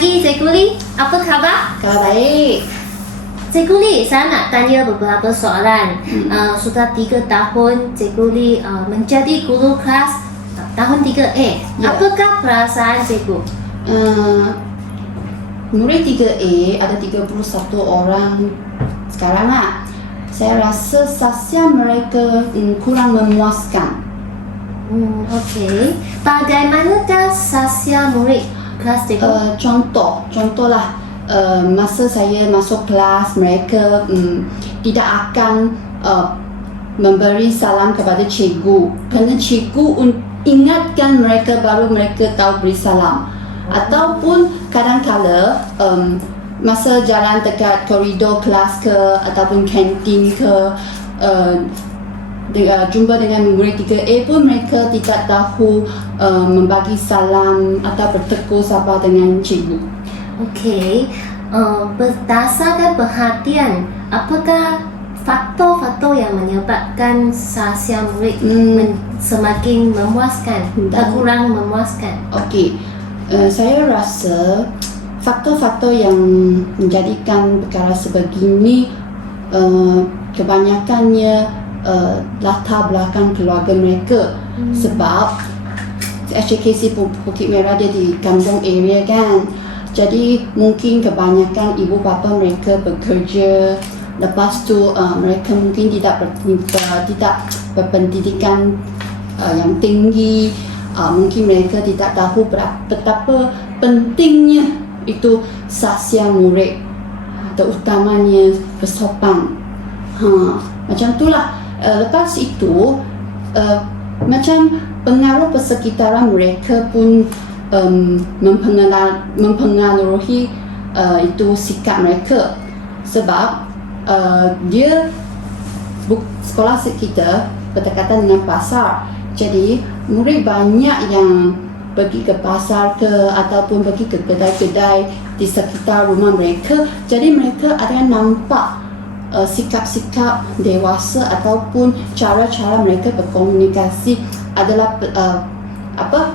pagi Cikgu Lee, apa khabar? Khabar baik. Cikgu Lee, saya nak tanya beberapa soalan. Sudah 3 tahun Cikgu Lee menjadi guru kelas tahun 3A. Ya. Apakah perasaan Cikgu? Murid 3A ada 31 orang sekarang lah. Saya rasa sasya mereka kurang memuaskan. Okey. Bagaimanakah sasya murid kelas Cikgu? Contohlah masa saya masuk kelas, mereka tidak akan memberi salam kepada cikgu, kerana cikgu ingatkan mereka baru mereka tahu beri salam. Ataupun kadang-kala masa jalan dekat koridor kelas ke ataupun kantin ke, jumpa dengan murid 3A pun mereka tidak tahu membagi salam atau bertegur sapa dengan cikgu. Okey. Berdasarkan perhatian, apakah faktor-faktor yang menyebabkan sasya murid semakin memuaskan atau kurang memuaskan? Okey, saya rasa faktor-faktor yang menjadikan perkara sebegini kebanyakannya latar belakang keluarga mereka. Sebab HKC Bukit Merah dia di kampung area kan, jadi mungkin kebanyakan ibu bapa mereka bekerja. Lepas tu mereka mungkin tidak berpendidikan yang tinggi. Mungkin mereka tidak tahu betapa pentingnya itu sasya murid, terutamanya bersopan. Macam itulah. Lepas itu macam pengaruh persekitaran mereka pun mempengaruhi itu sikap mereka. Sebab sekolah kita berdekatan dengan pasar. Jadi murid banyak yang pergi ke pasar ke ataupun pergi ke kedai-kedai di sekitar rumah mereka. Jadi mereka ada nampak sikap-sikap dewasa ataupun cara-cara mereka berkomunikasi adalah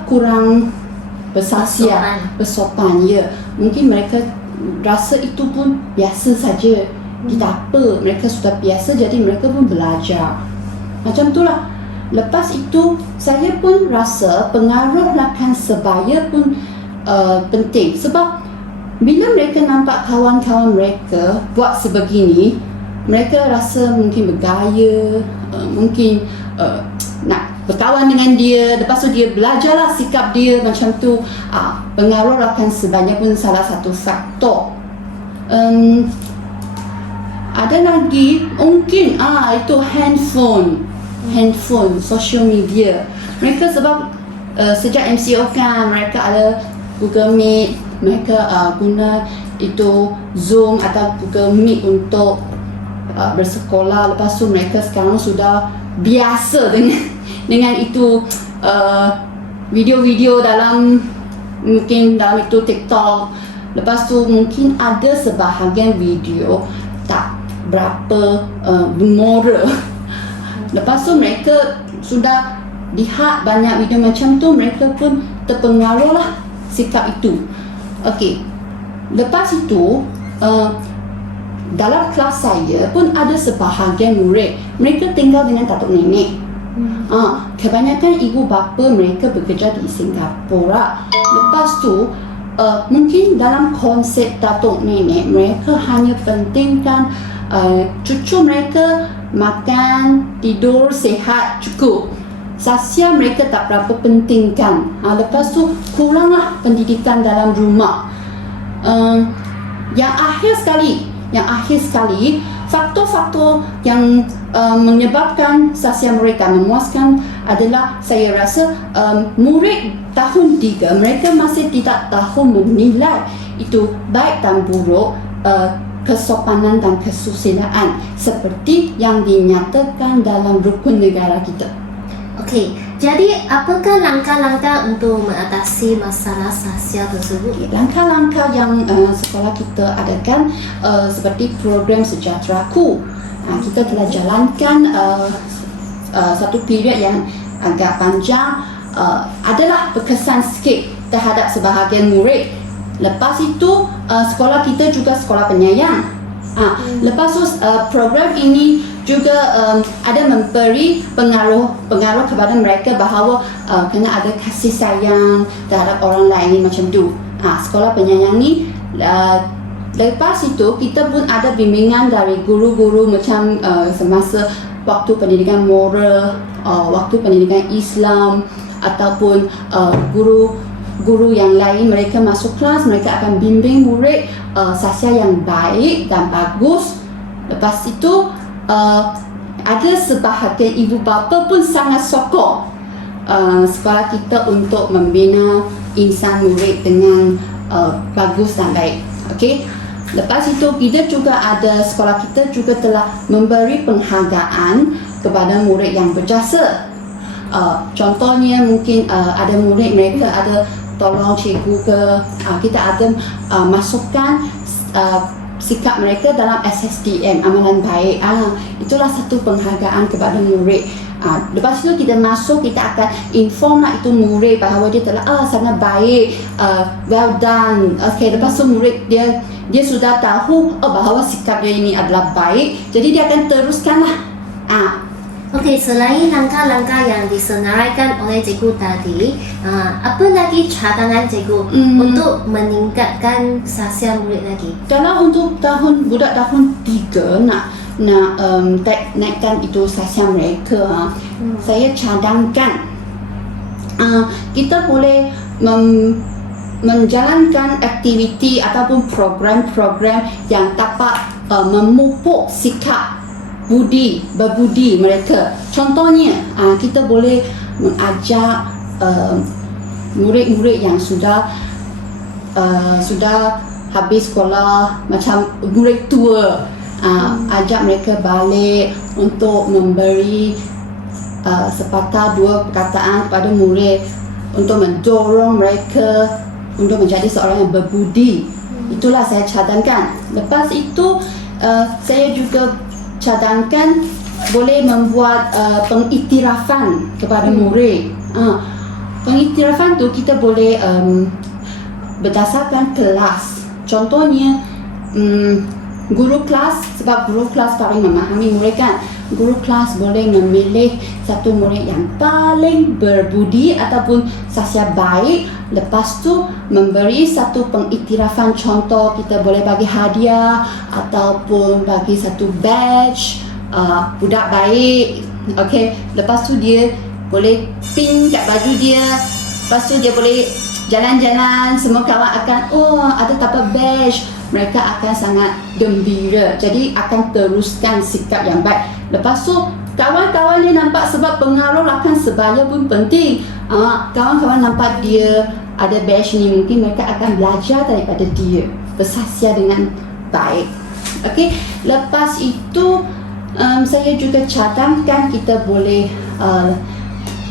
kurang bersasya, bersopan. Ya, mungkin mereka rasa itu pun biasa saja. Tidak apa, mereka sudah biasa, jadi mereka pun belajar. Macam itulah. Lepas itu, saya pun rasa pengaruh rakan sebaya pun penting. Sebab bila mereka nampak kawan-kawan mereka buat sebegini, mereka rasa mungkin bergaya, mungkin nak berkawan dengan dia. Lepas tu dia belajarlah sikap dia macam tu. Pengaruh rakan sebaya pun salah satu faktor. Ada lagi mungkin itu handphone, social media. Mereka sebab sejak MCO kan, mereka ada Google Meet, mereka guna itu Zoom atau Google Meet untuk bersekolah. Lepas tu mereka sekarang sudah biasa dengan itu video-video mungkin dalam itu TikTok. Lepas tu mungkin ada sebahagian video tak berapa bermoral. Lepas tu mereka sudah lihat banyak video macam tu, mereka pun terpengaruh lah sikap itu. Okey, lepas itu dalam kelas saya pun ada sebahagian murid, mereka tinggal dengan datuk nenek. Kebanyakan ibu bapa mereka bekerja di Singapura. Lepas tu mungkin dalam konsep datuk nenek, mereka hanya pentingkan cucu mereka makan, tidur, sihat, cukup. Sasya mereka tak berapa pentingkan. Lepas tu kuranglah pendidikan dalam rumah. Yang akhir sekali, faktor-faktor yang menyebabkan sasya mereka memuaskan adalah, saya rasa murid tahun 3 mereka masih tidak tahu menilai itu baik dan buruk kesopanan dan kesusilaan seperti yang dinyatakan dalam rukun negara kita. Okey, jadi apakah langkah-langkah untuk mengatasi masalah sasya tersebut? Langkah-langkah yang sekolah kita adakan seperti program Sejahteraku. Kita telah jalankan satu period yang agak panjang, adalah berkesan sikit terhadap sebahagian murid. Lepas itu sekolah kita juga sekolah penyayang. Lepas tu program ini juga ada memberi pengaruh kepada mereka bahawa kena ada kasih sayang terhadap orang lain macam tu. Sekolah penyayang ni lepas itu kita pun ada bimbingan dari guru-guru macam semasa waktu pendidikan moral, waktu pendidikan Islam ataupun guru yang lain. Mereka masuk kelas, mereka akan bimbing murid sasial yang baik dan bagus. Lepas itu ada sebahagian ibu bapa pun sangat sokong sekolah kita untuk membina insan murid dengan bagus dan baik. Okey. Lepas itu kita juga ada, sekolah kita juga telah memberi penghargaan kepada murid yang berjasa. Contohnya mungkin ada murid mereka ada tolong cikgu ke, kita ada masukkan sikap mereka dalam SSTM, amalan baik. Itulah satu penghargaan kepada murid. Lepas itu kita masuk, kita akan inform lah itu murid bahawa dia telah sangat baik, well done. Okay, lepas itu murid dia sudah tahu bahawa sikap dia ini adalah baik, jadi dia akan teruskan lah. Okey, selain langkah-langkah yang disenaraikan oleh cikgu tadi, apa lagi cadangan cikgu untuk meningkatkan sasial murid lagi? Kalau untuk budak tahun 3 nak naikkan itu sasial mereka, saya cadangkan kita boleh menjalankan aktiviti ataupun program-program yang dapat memupuk sikap berbudi mereka. Contohnya, kita boleh mengajak murid-murid yang sudah habis sekolah, macam murid tua, ajak mereka balik untuk memberi sepatah dua perkataan kepada murid untuk mendorong mereka untuk menjadi seorang yang berbudi. Itulah saya cadangkan. Lepas itu saya juga cadangkan boleh membuat pengiktirafan kepada murid. Pengiktirafan tu kita boleh berdasarkan kelas. Contohnya guru kelas, sebab guru kelas paling memahami murid kan. Guru kelas boleh memilih satu murid yang paling berbudi ataupun sasial baik. Lepas tu memberi satu pengiktirafan. Contoh, kita boleh bagi hadiah ataupun bagi satu badge budak baik. Okey, lepas tu dia boleh pin kat baju dia. Lepas tu dia boleh jalan-jalan, semua kawan akan ada dapat badge. Mereka akan sangat gembira. Jadi akan teruskan sikap yang baik. Lepas tu kawan-kawan dia nampak, sebab pengaruh rakan sebaya pun penting. Kawan-kawan nampak dia ada badge ni, mungkin mereka akan belajar daripada dia, bersasial dengan baik. Okey, lepas itu saya juga cadangkan kita boleh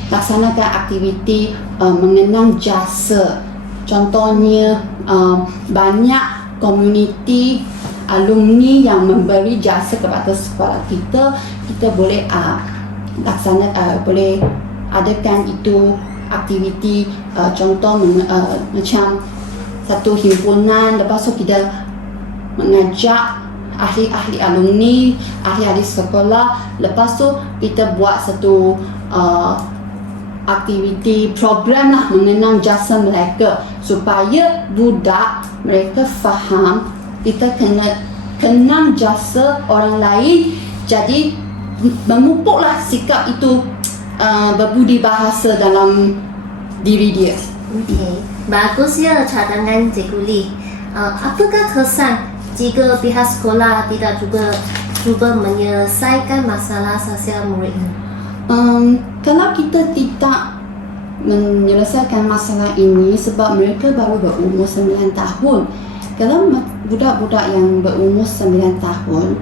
laksanakan aktiviti mengenang jasa. Contohnya banyak komuniti alumni yang memberi jasa kepada sekolah kita. Kita boleh boleh adakan itu aktiviti, contoh macam satu himpunan. Lepas tu kita mengajak ahli-ahli alumni, ahli-ahli sekolah. Lepas tu kita buat satu aktiviti program lah mengenang jasa mereka, supaya budak mereka faham kita kena kenang jasa orang lain. Jadi memupuklah sikap itu berbudi bahasa dalam diri dia. Okey, bagus ya cadangan Cikgu Lee. Apakah kesan jika pihak sekolah tidak juga cuba menyelesaikan masalah sosial murid ini? Kalau kita tidak menyelesaikan masalah ini, sebab mereka baru berumur 9 tahun. Kalau budak-budak yang berumur 9 tahun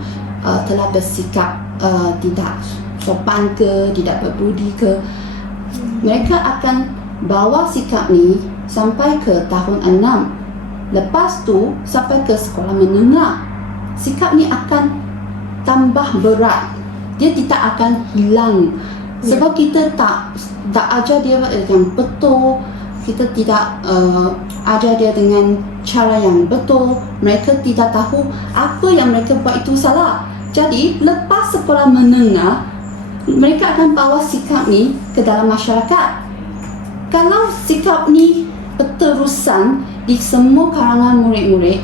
telah bersikap tidak sopan ke, tidak berbudi ke, mereka akan bawa sikap ni sampai ke tahun 6. Lepas tu sampai ke sekolah menengah, sikap ni akan tambah berat. Dia tidak akan hilang sebab kita tak ajar dia yang betul, kita tidak ajar dia dengan cara yang betul, mereka tidak tahu apa yang mereka buat itu salah. Jadi lepas sekolah menengah, mereka akan bawa sikap ni ke dalam masyarakat. Kalau sikap ni berterusan di semua kalangan murid-murid,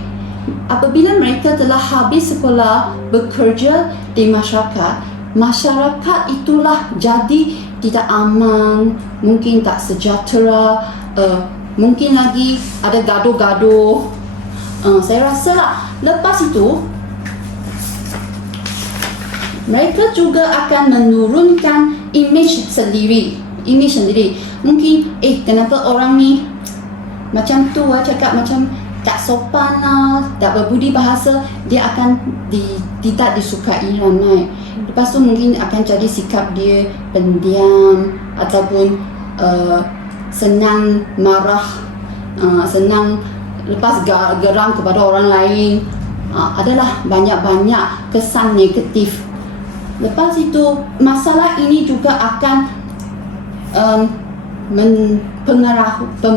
apabila mereka telah habis sekolah bekerja di masyarakat, masyarakat itulah jadi tidak aman, mungkin tak sejahtera, mungkin lagi ada gaduh-gaduh. Saya rasa lah, lepas itu mereka juga akan menurunkan imej sendiri. Mungkin kenapa orang ni macam tu cakap macam tak sopan lah, tak berbudi bahasa, dia akan tidak disukai ramai. Lepas tu mungkin akan jadi sikap dia pendiam ataupun senang marah, senang lepas geram kepada orang lain. Adalah banyak-banyak kesan negatif. Lepas itu masalah ini juga akan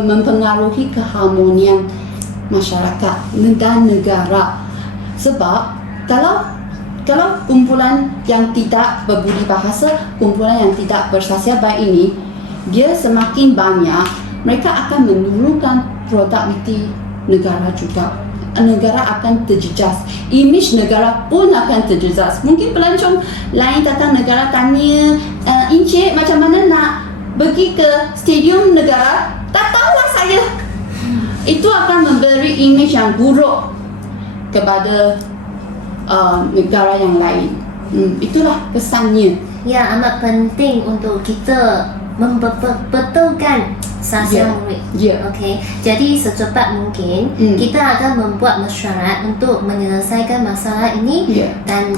mempengaruhi keharmonian masyarakat dan negara. Sebab kalau kumpulan yang tidak berbudi bahasa, kumpulan yang tidak bersahsiah baik ini, dia semakin banyak, mereka akan menurunkan produktiviti negara juga. Negara akan terjejas, imej negara pun akan terjejas. Mungkin pelancong lain datang negara tanya, Encik macam mana nak pergi ke stadium negara? Tak tahulah saya. Itu akan memberi imej yang buruk kepada negara yang lain. Itulah kesannya. Ya, amat penting untuk kita membetulkan sahsiah murid. Okey. Jadi secepat mungkin kita akan membuat mesyuarat untuk menyelesaikan masalah ini dan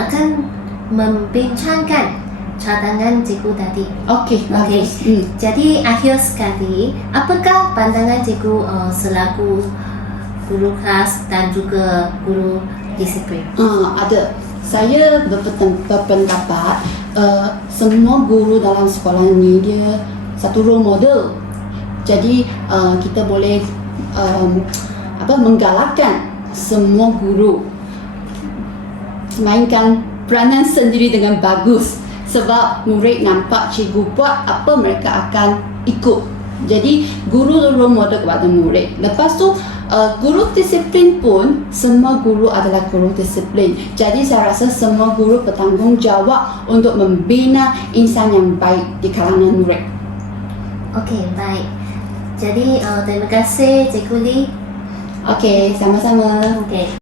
akan membincangkan cadangan cikgu tadi. Okey, bagus. Jadi akhir sekali, apakah pandangan cikgu selaku guru kelas dan juga guru disiplin? Ada. Saya berpendapat semua guru dalam sekolah ini dia satu role model. Jadi kita boleh menggalakkan semua guru mainkan peranan sendiri dengan bagus. Sebab murid nampak cikgu buat apa, mereka akan ikut. Jadi guru role model kepada murid. Lepas tu guru disiplin pun, semua guru adalah guru disiplin. Jadi saya rasa semua guru bertanggungjawab untuk membina insan yang baik di kalangan murid. Okey, baik. Jadi terima kasih Cikgu Lee. Okey, sama-sama. Okey.